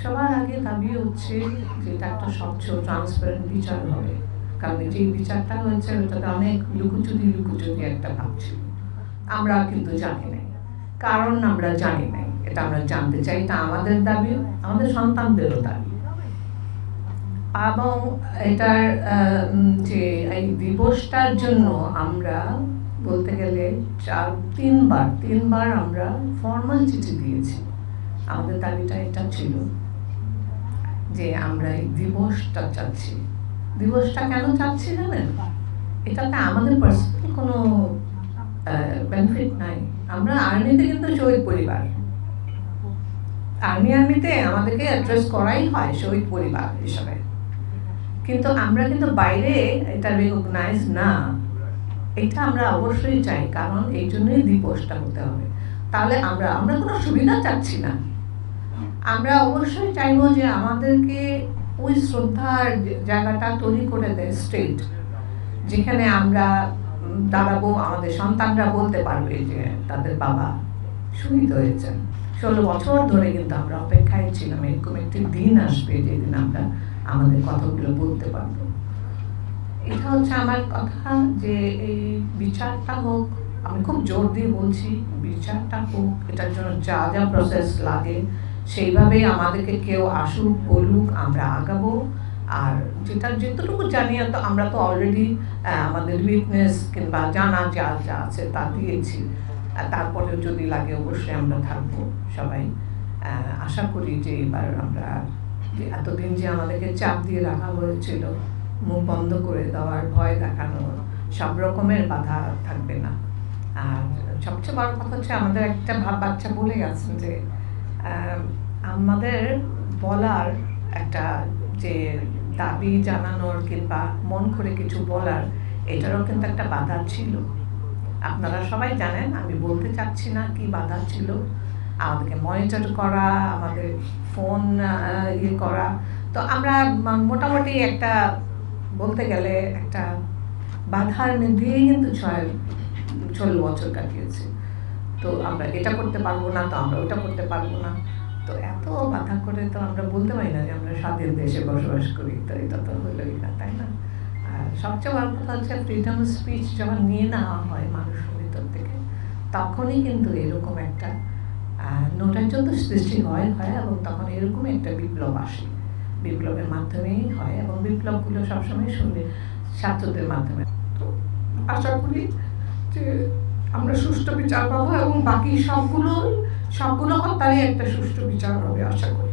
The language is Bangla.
সবার আগে দাবি হচ্ছে যে এটা একটা স্বচ্ছ ট্রান্সপারেন্ট বিচার হবে, কারণ যে বিচারটা হয়েছে ওটাতে অনেক লুকোচুরি একটা ভাব ছিল। আমরা কিন্তু জানি নাই, কারণ আমরা জানি নাই, এটা আমরা জানতে চাই। এটা আমাদের দাবি, আমাদের সন্তানদেরও দাবি। এবং এটার যে এই দিবসটার জন্য আমরা বলতে গেলে তিনবার আমরা ফর্মাল চিঠি দিয়েছি। আমাদের দাবিটা এটা ছিল যে আমরা এই দিবসটা চাচ্ছি। দিবসটা কেন চাচ্ছি জানেন? এটাতে আমাদের পার্সোনাল কোনো বেনিফিট নাই। আমরা আর্মিতে কিন্তু শহীদ পরিবার, আর্মিতে আমাদেরকে অ্যাড্রেস করাই হয় শহীদ পরিবার হিসাবে, কিন্তু আমরা কিন্তু বাইরে এটা রিকগনাইজ না। এটা আমরা অবশ্যই চাই, কারণ এই জন্যই দিবসটা হতে হবে। তাহলে আমরা কোনো সুবিধা চাচ্ছি না, আমরা অবশ্যই চাইবো যে আমাদেরকে ওই শ্রদ্ধার জায়গাটা তৈরি করে দেয় স্টেট, যেখানে আমরা দাঁড়াবো, আমাদের সন্তানরা বলতে পারবে যে তাদের বাবা শহীদ হয়েছেন। 16 বছর ধরে কিন্তু আমরা অপেক্ষায় ছিলাম, এরকম একটি দিন আসবে যেদিন আমরা আমাদের কথাগুলো বলতে পারবো। এটা হচ্ছে আমার কথা, যে এই বিচারটা হোক। আমি খুব জোর দিয়ে বলছি, বিচারটা হোক। এটার জন্য যা যা প্রসেস লাগে সেইভাবেই আমাদেরকে কেউ আসুক বলুক, আমরা আগাবো। আর যেটুকু জানি, তো আমরা তো অলরেডি আমাদের উইটনেস কিংবা জানা যা যা আছে তা দিয়েছি। তারপরেও যদি লাগে অবশ্যই আমরা থাকবো সবাই। আশা করি যে এবার আমরা, যে এতদিন যে আমাদেরকে চাপ দিয়ে রাখা হয়েছিল, মুখ বন্ধ করে দেওয়ার, ভয় দেখানোর, সব রকমের বাধা থাকবে না। আর সবচেয়ে বড় কথা হচ্ছে, আমাদের একটা বাচ্চা বলে গেছেন যে আমাদের বলার একটা, যে দাবি জানানোর কিংবা মন করে কিছু বলার, এটারও কিন্তু একটা বাধা ছিল। আপনারা সবাই জানেন, আমি বলতে চাচ্ছি না কি বাধা ছিল। আমাদেরকে মনিটর করা, আমাদের ফোন ইয়ে করা, তো আমরা মোটামুটি একটা বলতে গেলে একটা বাধার মধ্যেই কিন্তু 16 বছর কাটিয়েছি। তো আমরা এটা করতে পারবো না, তো আমরা ওটা করতে পারবো না। তো এত বাধা করে তো আমরা বলতে পারি না যে আমরা স্বাধীন দেশে বসবাস করি। তো এটা তো হলোই না, তাই না? আর সবচেয়ে বড় কথা হচ্ছে, ফ্রিডম স্পিচ যখন নিয়ে নেওয়া হয় মানুষের ভিতর থেকে, তখনই কিন্তু এরকম একটা নৈরাজ্য সৃষ্টি হয়, এবং তখন এরকম একটা বিপ্লব আসে। বিপ্লবের মাধ্যমেই হয়, এবং বিপ্লবগুলো সবসময় শুনবে ছাত্রদের মাধ্যমে। তো আশা করি যে আমরা সুষ্ঠু বিচার পাবো, এবং বাকি সবগুলো হত্যারই একটা সুষ্ঠু বিচার হবে, আশা করি।